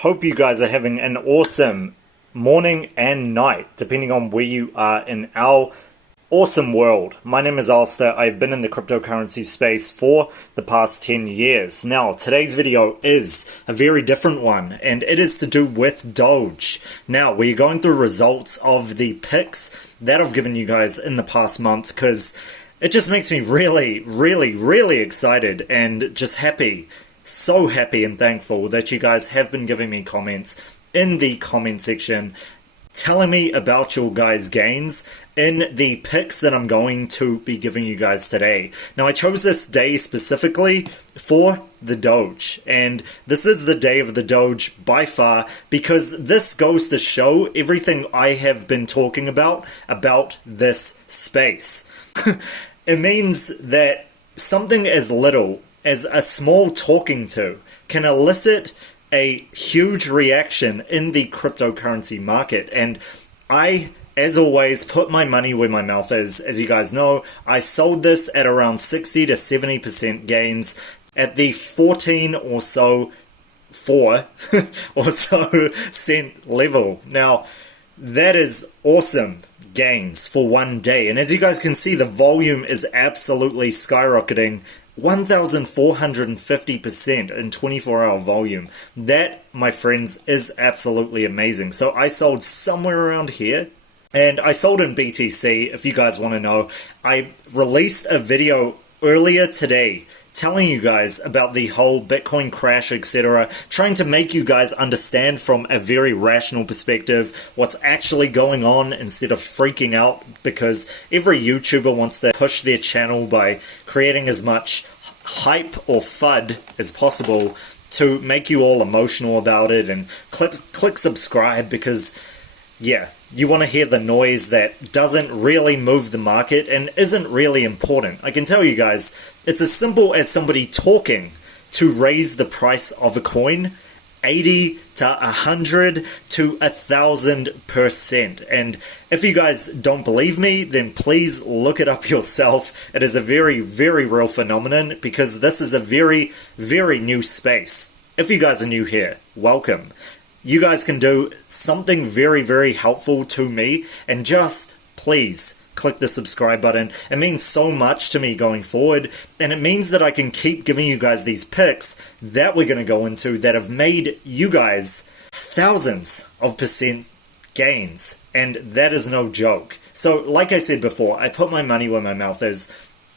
Hope you guys are having an awesome morning and night, depending on where you are in our awesome world. My name is Alistair. I've been in the cryptocurrency space for the past 10 years. Now, today's video is a very different one, and it is to do with Doge. Now, we're going through results of the picks that I've given you guys in the past month, because it just makes me really excited and just happy. So happy and thankful that you guys have been giving me comments in the comment section telling me about your guys' gains in the picks that I'm going to be giving you guys today. Now, I chose this day specifically for the Doge, and this is the day of the Doge by far, because this goes to show everything I have been talking about this space. It means that something as little as a small talking to can elicit a huge reaction in the cryptocurrency market. And I, as always, put my money where my mouth is. As you guys know, I sold this at around 60 to 70% gains at the 14 or so cent level. Now, that is awesome gains for one day. And as you guys can see, the volume is absolutely skyrocketing. 1,450% in 24-hour volume. That, my friends, is absolutely amazing. So I sold somewhere around here, and I sold in BTC, if you guys want to know. I released a video earlier today telling you guys about the whole Bitcoin crash, etc., trying to make you guys understand from a very rational perspective what's actually going on instead of freaking out, because every YouTuber wants to push their channel by creating as much hype or FUD as possible to make you all emotional about it and click subscribe, because yeah, you want to hear the noise that doesn't really move the market and isn't really important. I can tell you guys, it's as simple as somebody talking to raise the price of a coin 80 to 100 to 1,000%. And if you guys don't believe me, then please look it up yourself. It is a very real phenomenon, because this is a very new space. If you guys are new here, welcome. You guys can do something very helpful to me, and just please click the subscribe button. It means so much to me going forward, and it means that I can keep giving you guys these picks that we're going to go into that have made you guys thousands of percent gains, and that is no joke. So like I said before, I put my money where my mouth is.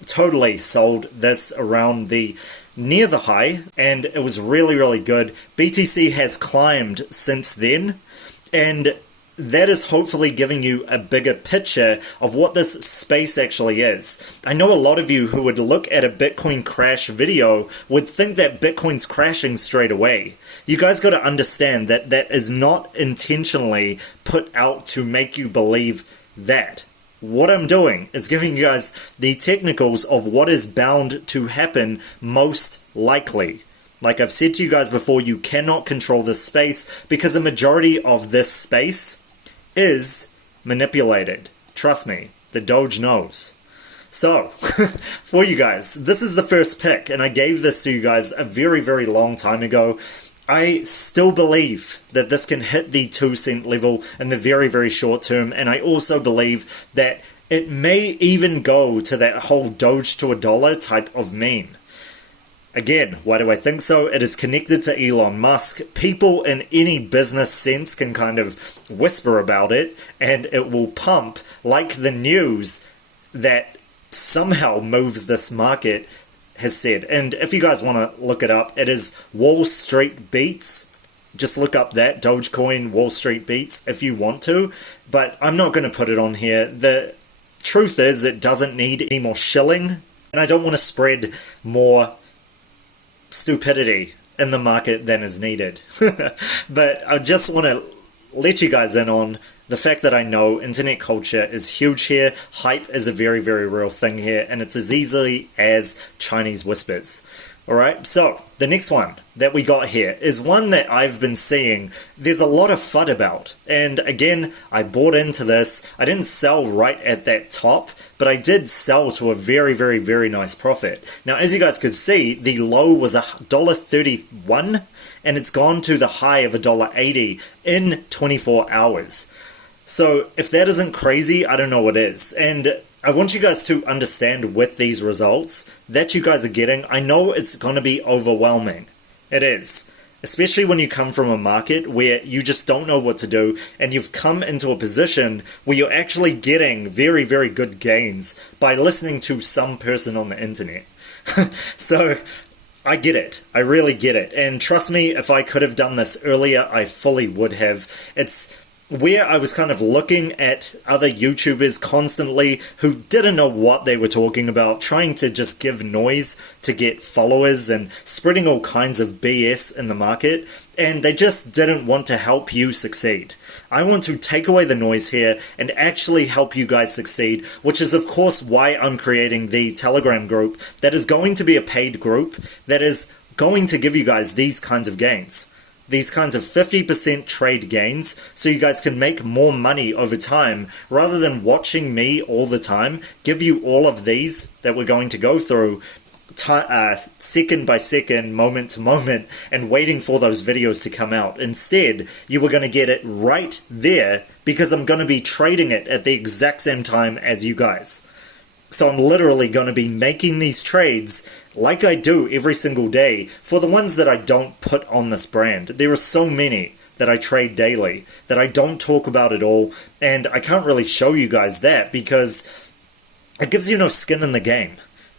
Totally sold this around the near the high, and it was really good. BTC has climbed since then, and that is hopefully giving you a bigger picture of what this space actually is. I know a lot of you who would look at a Bitcoin crash video would think that Bitcoin's crashing straight away. You guys got to understand that that is not intentionally put out to make you believe that. What I'm doing is giving you guys the technicals of what is bound to happen most likely. Like I've said to you guys before, you cannot control this space, because a majority of this space is manipulated. Trust me, the Doge knows. So, for you guys, this is the first pick, and I gave this to you guys a very long time ago. I still believe that this can hit the 2 cent level in the very short term, and I also believe that it may even go to that whole Doge to $1 type of meme. Again, why do I think so? It is connected to Elon Musk. People in any business sense can kind of whisper about it, and it will pump like the news that somehow moves this market has said. And if you guys want to look it up, it is Wall Street Beats. Just look up that, Dogecoin Wall Street Beats, if you want to. But I'm not going to put it on here. The truth is, it doesn't need any more shilling, and I don't want to spread more stupidity in the market than is needed. But I just want to let you guys in on the fact that I know internet culture is huge here. Hype is a very real thing here, and it's as easily as Chinese whispers. Alright, so the next one that we got here is one that I've been seeing there's a lot of FUD about. And again, I bought into this. I didn't sell right at that top, but I did sell to a very nice profit. Now, as you guys could see, the low was $1.31, and it's gone to the high of $1.80 in 24 hours. So if that isn't crazy, I don't know what is. And I want you guys to understand with these results that you guys are getting, I know it's going to be overwhelming. It is. Especially when you come from a market where you just don't know what to do, and you've come into a position where you're actually getting very, very good gains by listening to some person on the internet. So I get it. I really get it. And trust me, if I could have done this earlier, I fully would have. It's where I was kind of looking at other YouTubers constantly who didn't know what they were talking about, trying to just give noise to get followers and spreading all kinds of BS in the market, and they just didn't want to help you succeed. I want to take away the noise here and actually help you guys succeed, which is of course why I'm creating the Telegram group that is going to be a paid group that is going to give you guys these kinds of gains. These kinds of 50% trade gains, so you guys can make more money over time rather than watching me all the time give you all of these that we're going to go through second by second, moment to moment, and waiting for those videos to come out. Instead, you were going to get it right there because I'm going to be trading it at the exact same time as you guys. So I'm literally going to be making these trades like I do every single day for the ones that I don't put on this brand. There are so many that I trade daily that I don't talk about at all, and I can't really show you guys that because it gives you no skin in the game.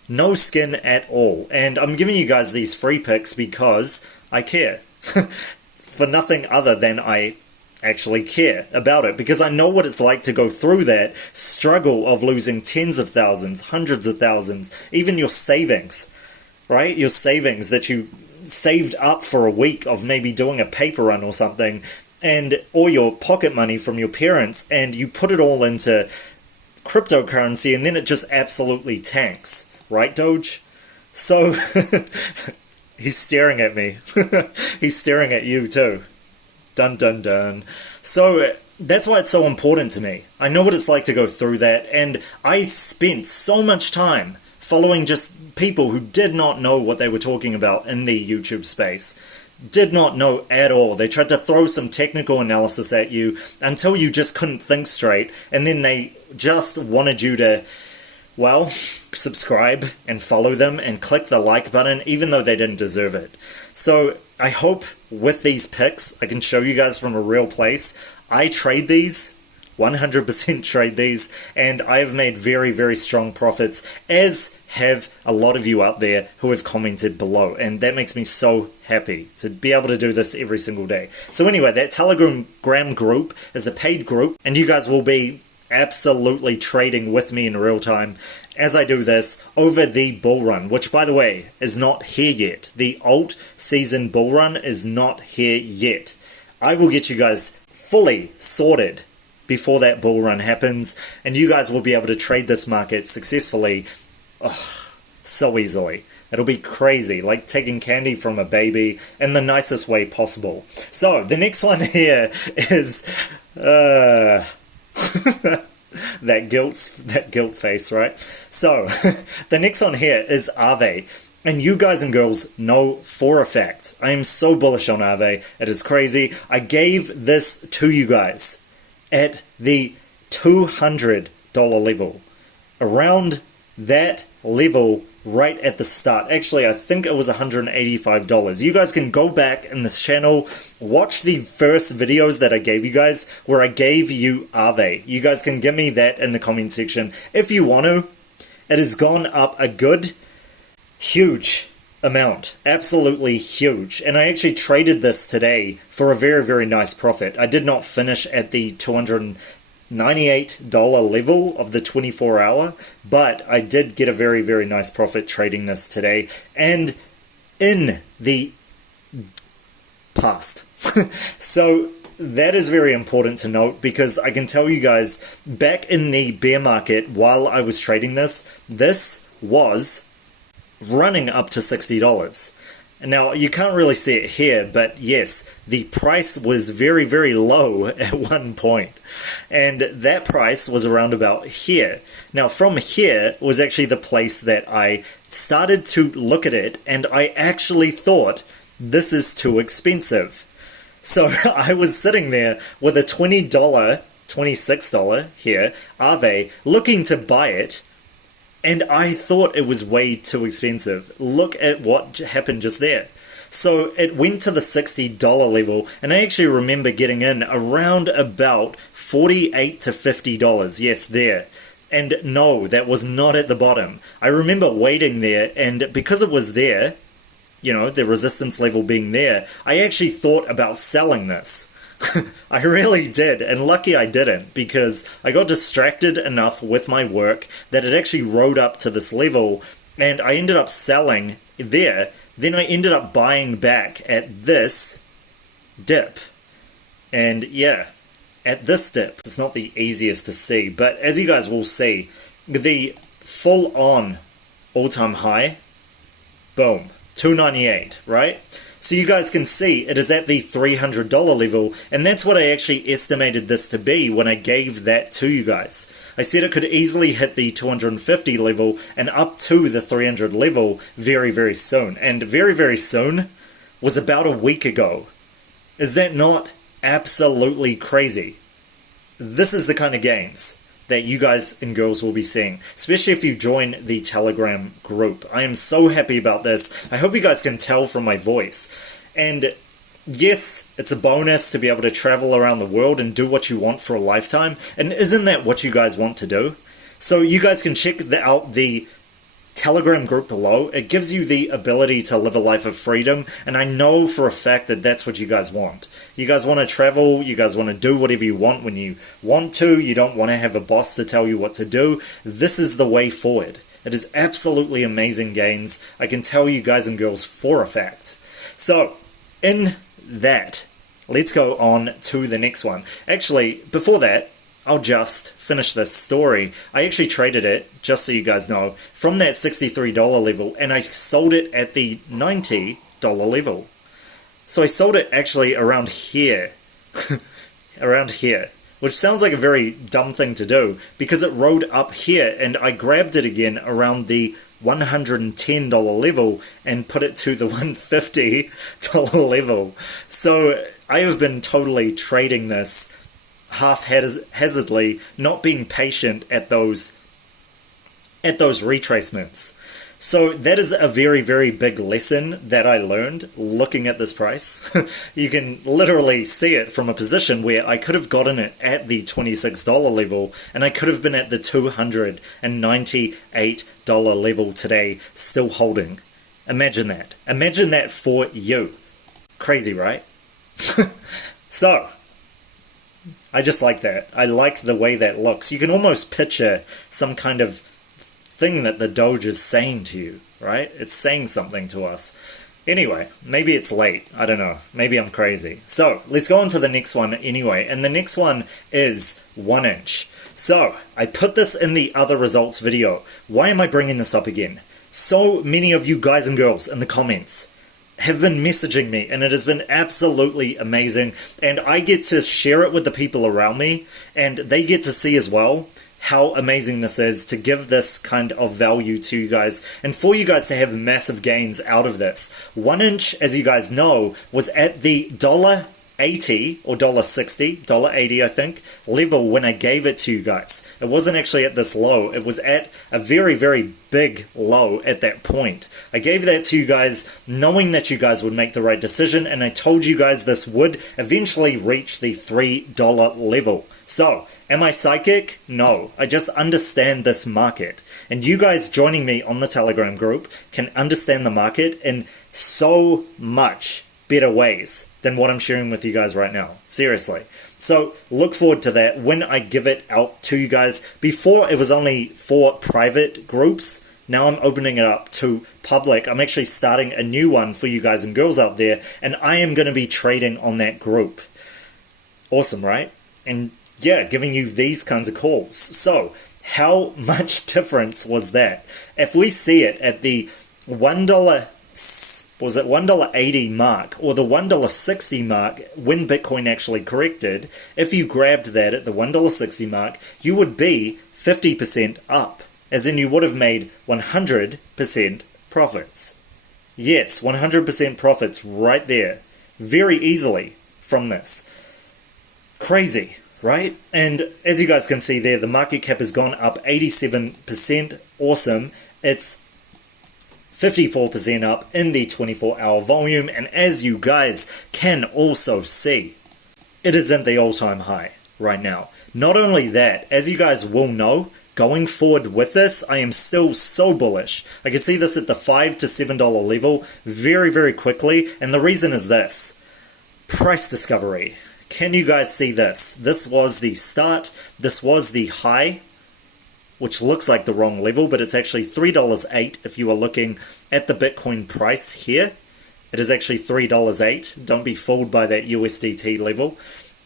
No skin at all. And I'm giving you guys these free picks because I care. For nothing other than I actually care about it, because I know what it's like to go through that struggle of losing tens of thousands, hundreds of thousands, even your savings, right? Your savings that you saved up for a week of maybe doing a paper run or something, and or your pocket money from your parents, and you put it all into cryptocurrency, and then it just absolutely tanks, right, Doge? So he's staring at me. He's staring at you too. Dun dun dun. So that's why it's so important to me. I know what it's like to go through that, and I spent so much time following just people who did not know what they were talking about in the YouTube space. Did not know at all. They tried to throw some technical analysis at you until you just couldn't think straight, and then they just wanted you to, well, subscribe and follow them and click the like button even though they didn't deserve it. So I hope with these picks I can show you guys from a real place. I trade these, 100% trade these, and I have made very, very strong profits, as have a lot of you out there who have commented below, and that makes me so happy to be able to do this every single day. So anyway, that Telegram group is a paid group, and you guys will be absolutely trading with me in real time as I do this over the bull run, which by the way is not here yet. The alt season bull run is not here yet. I will get you guys fully sorted before that bull run happens, and you guys will be able to trade this market successfully so easily. It'll be crazy, like taking candy from a baby in the nicest way possible. So the next one here is that guilt face, right? So the next one here is Aave, and you guys and girls know for a fact I am so bullish on Aave. It is crazy. I gave this to you guys at the $200 level, around that level right at the start. Actually, I think it was $185. You guys can go back in this channel, watch the first videos that I gave you guys where I gave you Aave. You guys can give me that in the comment section if you want to. It has gone up a good, huge amount. Absolutely huge. And I actually traded this today for a very, very nice profit. I did not finish at the $298 level of the 24-hour, but I did get a very, very nice profit trading this today and in the past. So that is very important to note, because I can tell you guys back in the bear market while I was trading this was running up to $60. Now, you can't really see it here, but yes, the price was very, very low at one point. And that price was around about here. Now, from here was actually the place that I started to look at it, and I actually thought this is too expensive. So I was sitting there with a $20, $26 here, Aave, looking to buy it, and I thought it was way too expensive. Look at what happened just there. So it went to the $60 level, and I actually remember getting in around about $48 to $50. Yes, there. And no, that was not at the bottom. I remember waiting there, and because it was there, you know, the resistance level being there, I actually thought about selling this. I really did, and lucky I didn't, because I got distracted enough with my work that it actually rode up to this level, and I ended up selling there. Then I ended up buying back at this dip. And yeah, at this dip, it's not the easiest to see, but as you guys will see, the full-on all-time high, boom, 298, right? So you guys can see it is at the $300 level, and that's what I actually estimated this to be when I gave that to you guys. I said it could easily hit the 250 level and up to the 300 level very, very soon. And very, very soon was about a week ago. Is that not absolutely crazy? This is the kind of gains that you guys and girls will be seeing, especially if you join the Telegram group. I am so happy about this. I hope you guys can tell from my voice. And yes, it's a bonus to be able to travel around the world and do what you want for a lifetime. And isn't that what you guys want to do? So you guys can check out the Telegram group below. It gives you the ability to live a life of freedom, and I know for a fact that that's what you guys want. You guys want to travel, you guys want to do whatever you want when you want to, you don't want to have a boss to tell you what to do. This is the way forward. It is absolutely amazing gains. I can tell you guys and girls for a fact. So, in that, let's go on to the next one. Actually, before that, I'll just finish this story. I actually traded it, just so you guys know, from that $63 level, and I sold it at the $90 level. So I sold it actually around here. Around here. Which sounds like a very dumb thing to do, because it rode up here, and I grabbed it again around the $110 level and put it to the $150 level. So I have been totally trading this haphazardly, not being patient at those retracements. So that is a very, very big lesson that I learned looking at this price. You can literally see it from a position where I could have gotten it at the $26 level, and I could have been at the $298 level today, still holding. Imagine that. Imagine that for you. Crazy, right? So, I just like that. I like the way that looks. You can almost picture some kind of thing that the Doge is saying to you, right? It's saying something to us. Anyway, maybe it's late. I don't know. Maybe I'm crazy. So, let's go on to the next one anyway. And the next one is 1 inch. So, I put this in the other results video. Why am I bringing this up again? So many of you guys and girls in the comments have been messaging me, and it has been absolutely amazing, and I get to share it with the people around me, and they get to see as well how amazing this is, to give this kind of value to you guys, and for you guys to have massive gains out of this. 1 inch, as you guys know, was at the $1.80 or $1.60, $1.80 I think, level when I gave it to you guys. It wasn't actually at this low, it was at a very, very big low at that point. I gave that to you guys knowing that you guys would make the right decision, and I told you guys this would eventually reach the $3 level. So, am I psychic? No. I just understand this market. And you guys joining me on the Telegram group can understand the market in so much better ways than what I'm sharing with you guys right now. Seriously. So look forward to that when I give it out to you guys. Before it was only for private groups. Now I'm opening it up to public. I'm actually starting a new one for you guys and girls out there, and I am going to be trading on that group. Awesome, right? And yeah, giving you these kinds of calls. So how much difference was that? If we see it at the $1, was it $1.80 mark or the $1.60 mark when Bitcoin actually corrected, if you grabbed that at the $1.60 mark, you would be 50% up, as in you would have made 100% profits. Yes, 100% profits right there. Very easily from this. Crazy, right? And as you guys can see there, the market cap has gone up 87%. Awesome. It's 54% up in the 24-hour volume. And as you guys can also see, it is at the all-time high right now. Not only that, as you guys will know, going forward with this, I am still so bullish. I can see this at the $5 to $7 level very, very quickly. And the reason is this. Price discovery. Can you guys see this? This was the start. This was the high, which looks like the wrong level, but it's actually $3.08 if you are looking at the Bitcoin price here. It is actually $3.08. Don't be fooled by that USDT level.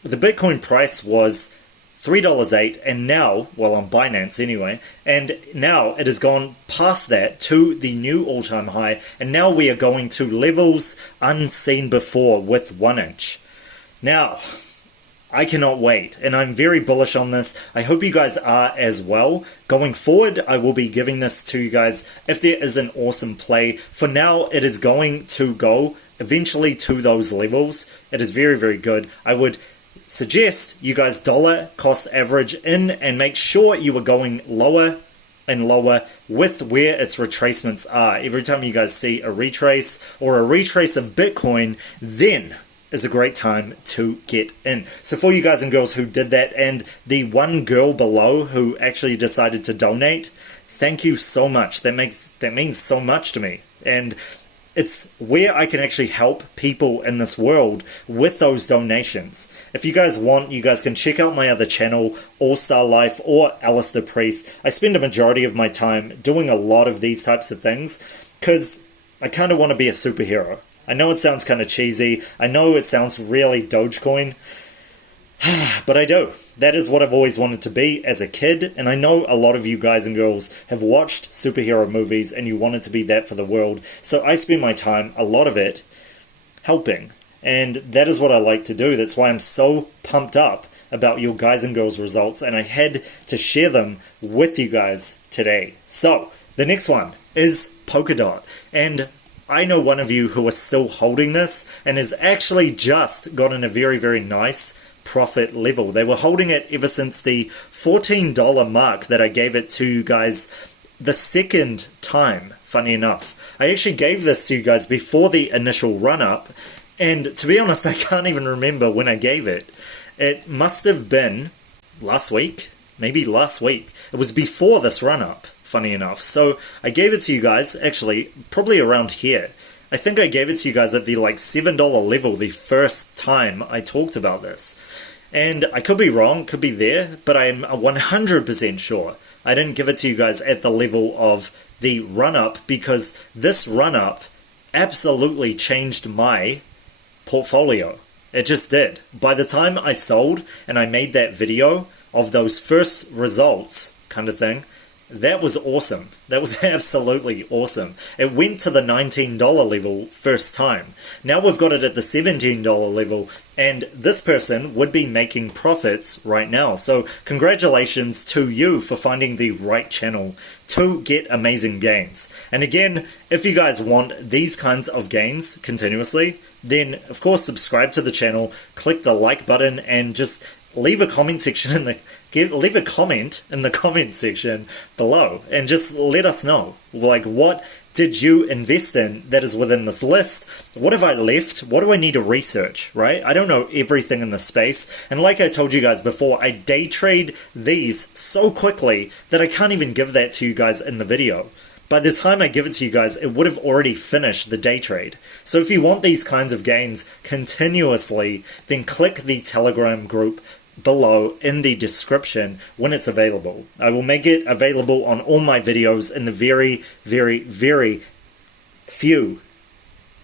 The Bitcoin price was $3.08, and now, well, on Binance anyway, and now it has gone past that to the new all-time high, and now we are going to levels unseen before with 1 inch. Now, I cannot wait, and I'm very bullish on this. I hope you guys are as well. Going forward, I will be giving this to you guys if there is an awesome play. For now, it is going to go eventually to those levels. It is very, very good. I would suggest you guys dollar cost average in and make sure you are going lower and lower with where its retracements are. Every time you guys see a retrace or a retrace of Bitcoin, then is a great time to get in. So for you guys and girls who did that, and the one girl below who actually decided to donate, thank you so much. That means so much to me. And it's where I can actually help people in this world with those donations. If you guys want, you guys can check out my other channel, All Star Life or Alistair Priest. I spend a majority of my time doing a lot of these types of things because I kind of want to be a superhero. I know it sounds kind of cheesy. I know it sounds really Dogecoin, but I do. That is what I've always wanted to be as a kid, and I know a lot of you guys and girls have watched superhero movies and you wanted to be that for the world, so I spend my time, a lot of it, helping, and that is what I like to do. That's why I'm so pumped up about your guys and girls results, and I had to share them with you guys today. So, the next one is Polkadot, and I know one of you who is still holding this and has actually just gotten a very, very nice profit level. They were holding it ever since the $14 mark that I gave it to you guys the second time, funny enough. I actually gave this to you guys before the initial run-up, and to be honest, I can't even remember when I gave it. It must have been last week, maybe last week. It was before this run-up, funny enough. So I gave it to you guys, actually, probably around here. I think I gave it to you guys at the like $7 level the first time I talked about this. And I could be wrong, could be there, but I am 100% sure I didn't give it to you guys at the level of the run-up, because this run-up absolutely changed my portfolio. It just did. By the time I sold and I made that video of those first results kind of thing, that was awesome. That was absolutely awesome. It went to the $19 level first time. Now we've got it at the $17 level, and this person would be making profits right now. So congratulations to you for finding the right channel to get amazing gains. And again, if you guys want these kinds of gains continuously, then of course subscribe to the channel, click the like button, and just leave a comment section in the leave a comment in the comment section below, and just let us know, like, what did you invest in that is within this list? What have I left? What do I need to research, right? I don't know everything in the space, and like I told you guys before, I day trade these so quickly that I can't even give that to you guys in the video. By the time I give it to you guys, it would have already finished the day trade. So if you want these kinds of gains continuously, then click the Telegram group below in the description when it's available. I will make it available on all my videos in the very, very, very few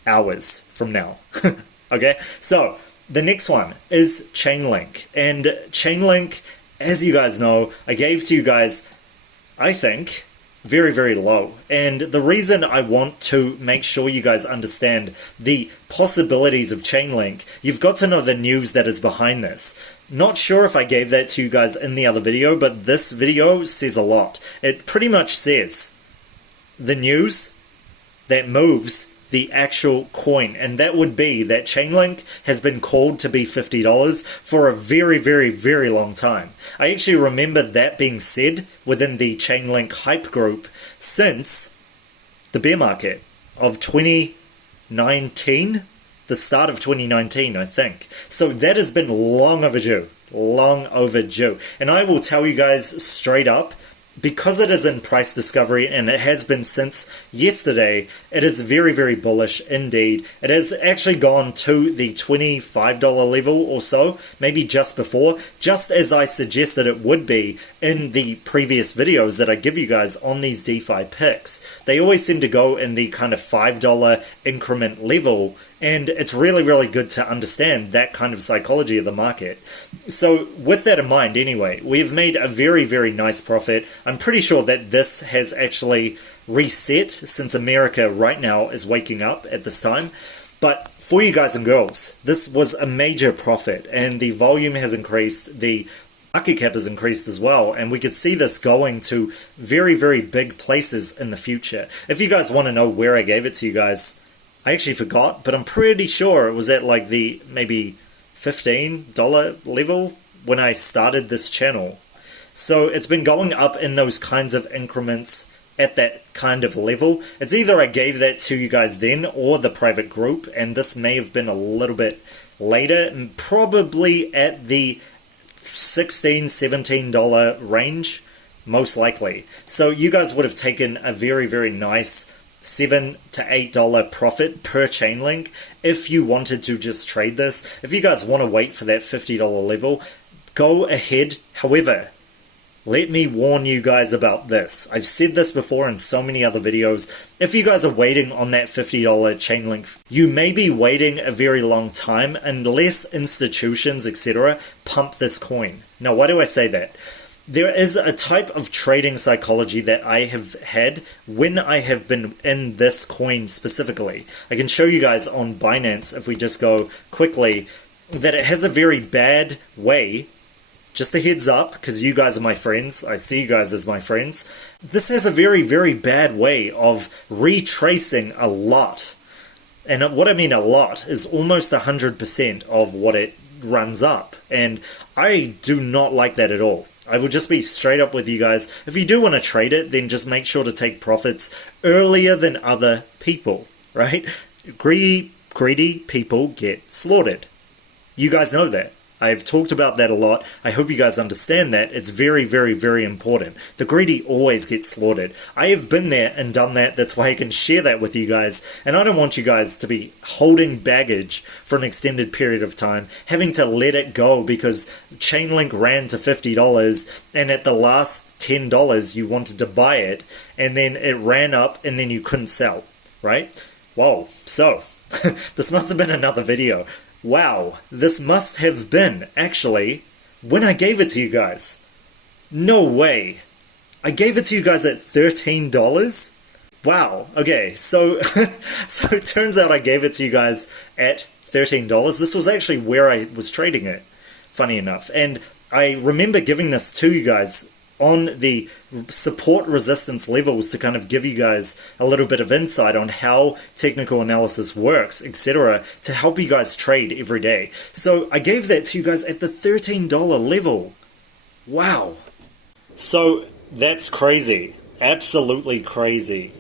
hours from now. Okay, so the next one is Chainlink. And Chainlink, as you guys know, I gave to you guys, I think, very, very low. And the reason I want to make sure you guys understand the possibilities of Chainlink, you've got to know the news that is behind this. Not sure if I gave that to you guys in the other video, but this video says a lot. It pretty much says the news that moves the actual coin, and that would be that Chainlink has been called to be $50 for a very, very, very long time. I actually remember that being said within the Chainlink hype group since the bear market of 2019, the start of 2019, I think. So that has been long overdue, and I will tell you guys straight up, because it is in price discovery and it has been since yesterday, it is very, very bullish indeed. It has actually gone to the $25 level or so, maybe just before, just as I suggested it would be in the previous videos that I give you guys on these DeFi picks. They always seem to go in the kind of $5 increment level, and it's really, really good to understand that kind of psychology of the market. So with that in mind anyway, we've made a very, very nice profit. I'm pretty sure that this has actually reset since America right now is waking up at this time. But for you guys and girls, this was a major profit, and the volume has increased, the market cap has increased as well, and we could see this going to very, very big places in the future. If you guys want to know where I gave it to you guys, I actually forgot, but I'm pretty sure it was at like the maybe $15 level when I started this channel. So it's been going up in those kinds of increments at that kind of level. It's either I gave that to you guys then or the private group, and this may have been a little bit later, and probably at the $16, $17 range, most likely. So you guys would have taken a very, very nice $7 to $8 profit per Chainlink if you wanted to just trade this. If you guys want to wait for that $50 level, go ahead. However, let me warn you guys about this. I've said this before in so many other videos. If you guys are waiting on that $50 Chainlink, you may be waiting a very long time unless institutions, etc., pump this coin. Now, why do I say that? There is a type of trading psychology that I have had when I have been in this coin specifically. I can show you guys on Binance, if we just go quickly, that it has a very bad way. Just a heads up, because you guys are my friends. I see you guys as my friends. This has a very, very bad way of retracing a lot. And what I mean a lot is almost 100% of what it runs up. And I do not like that at all. I will just be straight up with you guys. If you do want to trade it, then just make sure to take profits earlier than other people, right? Greedy people get slaughtered. You guys know that. I've talked about that a lot. I hope you guys understand that. It's very, very, very important. The greedy always get slaughtered. I have been there and done that. That's why I can share that with you guys. And I don't want you guys to be holding baggage for an extended period of time, having to let it go because Chainlink ran to $50 and at the last $10 you wanted to buy it and then it ran up and then you couldn't sell, right? Whoa. So this must have been another video. Wow, this must have been, actually, when I gave it to you guys. No way. I gave it to you guys at $13? Wow, okay, so so it turns out I gave it to you guys at $13. This was actually where I was trading it, funny enough. And I remember giving this to you guys on the support resistance levels to kind of give you guys a little bit of insight on how technical analysis works, etc., to help you guys trade every day. So I gave that to you guys at the $13 level. Wow. So that's crazy. Absolutely crazy.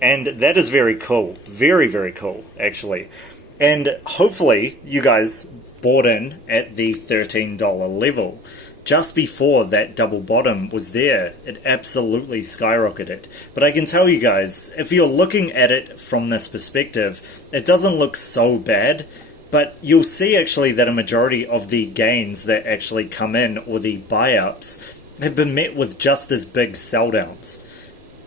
And that is very cool. Very, very cool, actually. And hopefully you guys bought in at the $13 level. Just before that double bottom was there, it absolutely skyrocketed. But I can tell you guys, if you're looking at it from this perspective, it doesn't look so bad, but you'll see actually that a majority of the gains that actually come in, or the buy-ups, have been met with just as big sell-downs.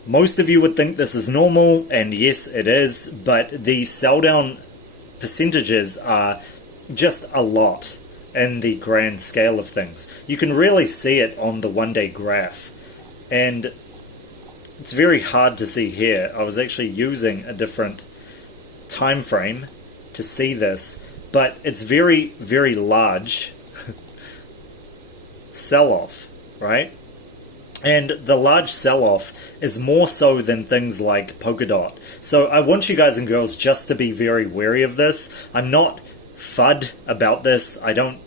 Most of you would think this is normal, and yes, it is, but the sell-down percentages are just a lot in the grand scale of things. You can really see it on the one-day graph, and it's very hard to see here. I was actually using a different time frame to see this, but it's very, very large sell-off, right? And the large sell-off is more so than things like Polkadot. So I want you guys and girls just to be very wary of this. I'm not FUD about this. I don't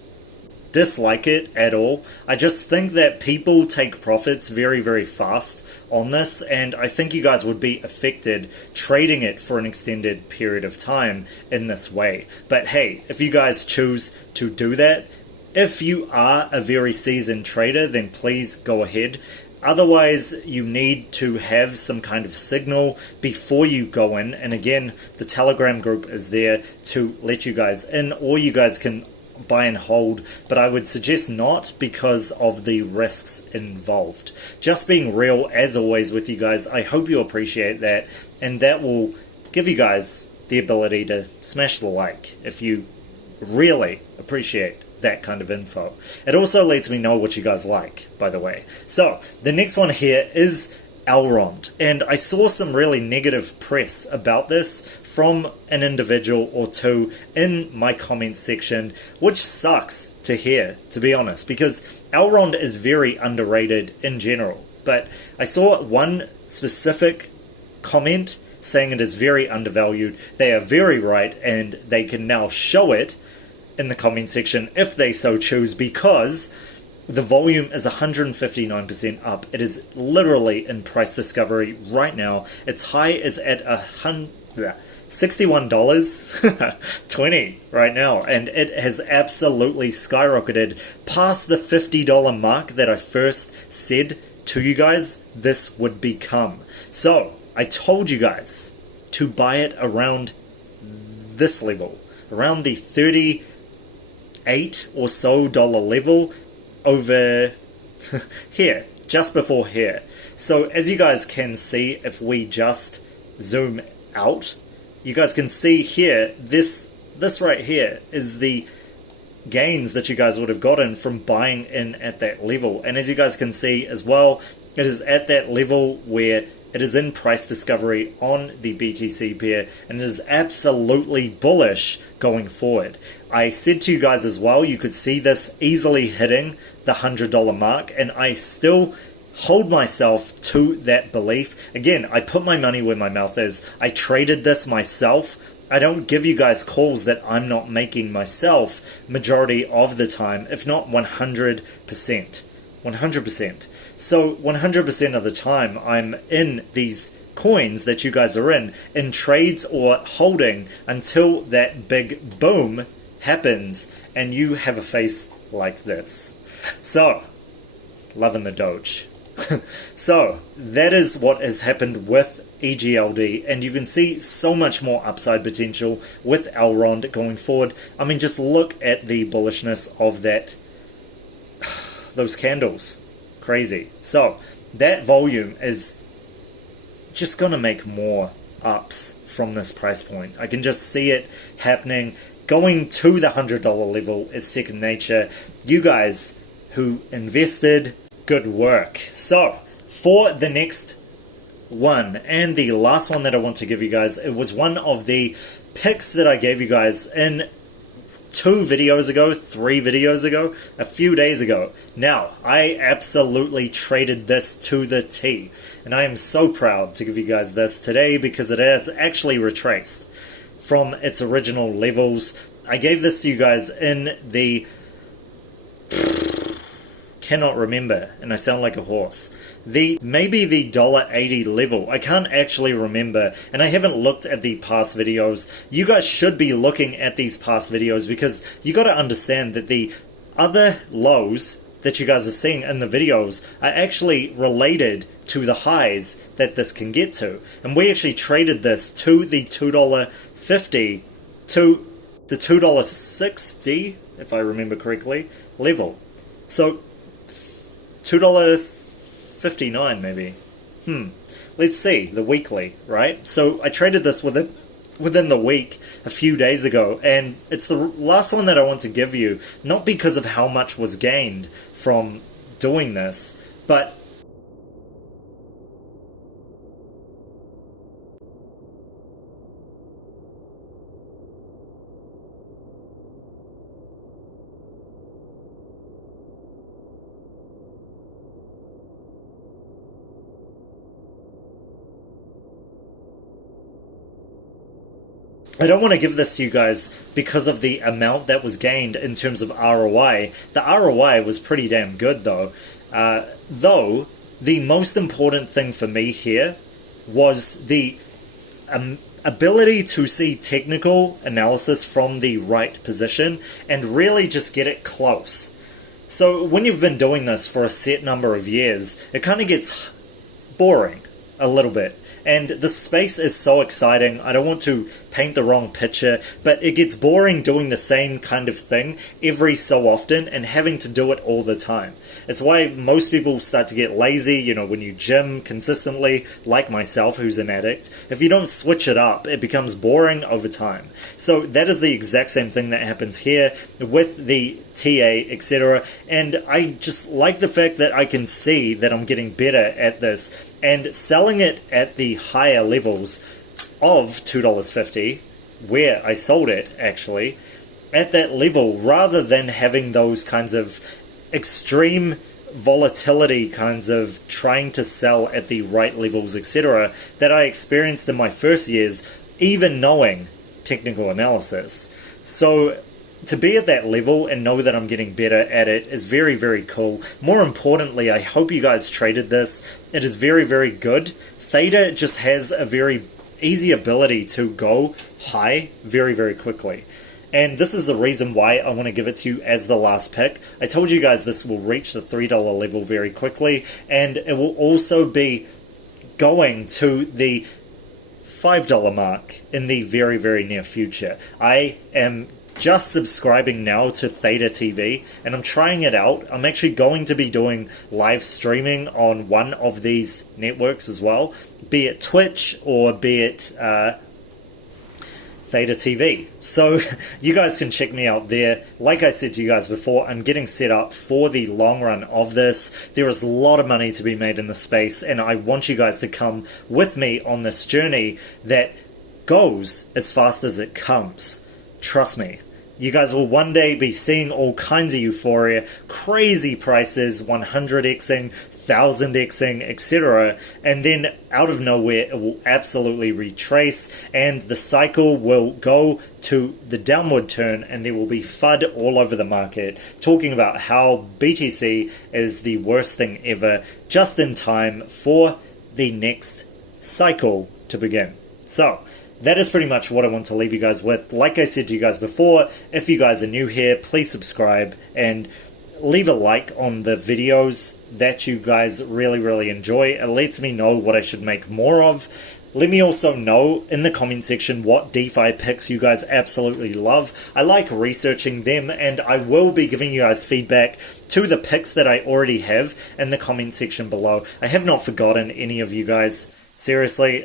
dislike it at all. I just think that people take profits very, very fast on this, and I think you guys would be affected trading it for an extended period of time in this way. But hey, if you guys choose to do that, if you are a very seasoned trader, then please go ahead. Otherwise, you need to have some kind of signal before you go in. And again, the Telegram group is there to let you guys in, or you guys can buy and hold, but I would suggest not because of the risks involved. Just being real as always with you guys. I hope you appreciate that, and that will give you guys the ability to smash the like if you really appreciate that kind of info. It also lets me know what you guys like, by the way. So the next one here is Elrond, and I saw some really negative press about this from an individual or two in my comment section, which sucks to hear, to be honest, because Elrond is very underrated in general. But I saw one specific comment saying it is very undervalued. They are very right, and they can now show it in the comment section if they so choose, because the volume is 159% up. It is literally in price discovery right now. Its high is at $61.20 right now, and it has absolutely skyrocketed past the $50 mark that I first said to you guys this would become. So I told you guys to buy it around this level, around the 38 or so dollar level, over here, just before here. So as you guys can see, if we just zoom out, you guys can see here, this right here is the gains that you guys would have gotten from buying in at that level. And as you guys can see as well, it is at that level where it is in price discovery on the BTC pair, and it is absolutely bullish going forward. I said to you guys as well, you could see this easily hitting the $100 mark, and I still hold myself to that belief. Again, I put my money where my mouth is. I traded this myself. I don't give you guys calls that I'm not making myself majority of the time, if not 100%. 100%. So 100% of the time I'm in these coins that you guys are in trades or holding until that big boom happens and you have a face like this. So, loving the Doge. So, that is what has happened with EGLD, and you can see so much more upside potential with Elrond going forward. I mean, just look at the bullishness of that, those candles. Crazy. So, that volume is just going to make more ups from this price point. I can just see it happening. Going to the $100 level is second nature. You guys who invested, good work. So, for the next one, and the last one that I want to give you guys, it was one of the picks that I gave you guys in 2 videos ago, 3 videos ago, a few days ago. Now, I absolutely traded this to the T, and I am so proud to give you guys this today because it has actually retraced from its original levels. I gave this to you guys in the... cannot remember, and I sound like a horse. Maybe the $1.80 level. I can't actually remember, and I haven't looked at the past videos. You guys should be looking at these past videos because you got to understand that the other lows that you guys are seeing in the videos are actually related to the highs that this can get to. And we actually traded this to the $2.50 to the $2.60, if I remember correctly, level. So $2.59 maybe. Let's see, the weekly, right? So I traded this within the week a few days ago, and it's the last one that I want to give you, not because of how much was gained from doing this, but I don't want to give this to you guys because of the amount that was gained in terms of ROI. The ROI was pretty damn good though. Though, the most important thing for me here was the ability to see technical analysis from the right position and really just get it close. So when you've been doing this for a set number of years, it kind of gets boring a little bit. And the space is so exciting. I don't want to paint the wrong picture, but it gets boring doing the same kind of thing every so often and having to do it all the time. It's why most people start to get lazy, you know, when you gym consistently, like myself, who's an addict. If you don't switch it up, it becomes boring over time. So that is the exact same thing that happens here with the TA, etc. And I just like the fact that I can see that I'm getting better at this, and selling it at the higher levels of $2.50, where I sold it actually, at that level, rather than having those kinds of extreme volatility kinds of trying to sell at the right levels, etc., that I experienced in my first years, even knowing technical analysis. So to be at that level and know that I'm getting better at it is very, very cool. More importantly, I hope you guys traded this. It is very, very good. THETA just has a very easy ability to go high very, very quickly. And this is the reason why I want to give it to you as the last pick. I told you guys this will reach the $3 level very quickly, and it will also be going to the $5 mark in the very, very near future. I am just subscribing now to THETA TV, and I'm trying it out. I'm actually going to be doing live streaming on one of these networks as well, be it Twitch or be it THETA TV. So you guys can check me out there. Like I said to you guys before, I'm getting set up for the long run of this. There is a lot of money to be made in the space, and I want you guys to come with me on this journey that goes as fast as it comes. Trust me. You guys will one day be seeing all kinds of euphoria, crazy prices, 100xing, 1000xing, etc. And then out of nowhere, it will absolutely retrace, and the cycle will go to the downward turn, and there will be FUD all over the market talking about how BTC is the worst thing ever, just in time for the next cycle to begin. So that is pretty much what I want to leave you guys with. Like I said to you guys before, if you guys are new here, please subscribe and leave a like on the videos that you guys really, really enjoy. It lets me know what I should make more of. Let me also know in the comment section what DeFi picks you guys absolutely love. I like researching them, and I will be giving you guys feedback to the picks that I already have in the comment section below. I have not forgotten any of you guys. Seriously,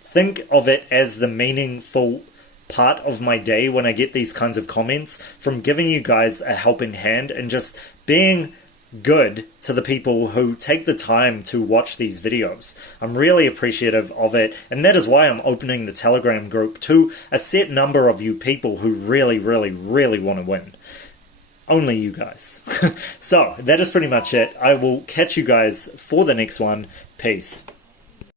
think of it as the meaningful part of my day when I get these kinds of comments from giving you guys a helping hand and just being good to the people who take the time to watch these videos. I'm really appreciative of it, and that is why I'm opening the Telegram group to a set number of you people who really, really, really want to win. Only you guys. So, that is pretty much it. I will catch you guys for the next one. Peace.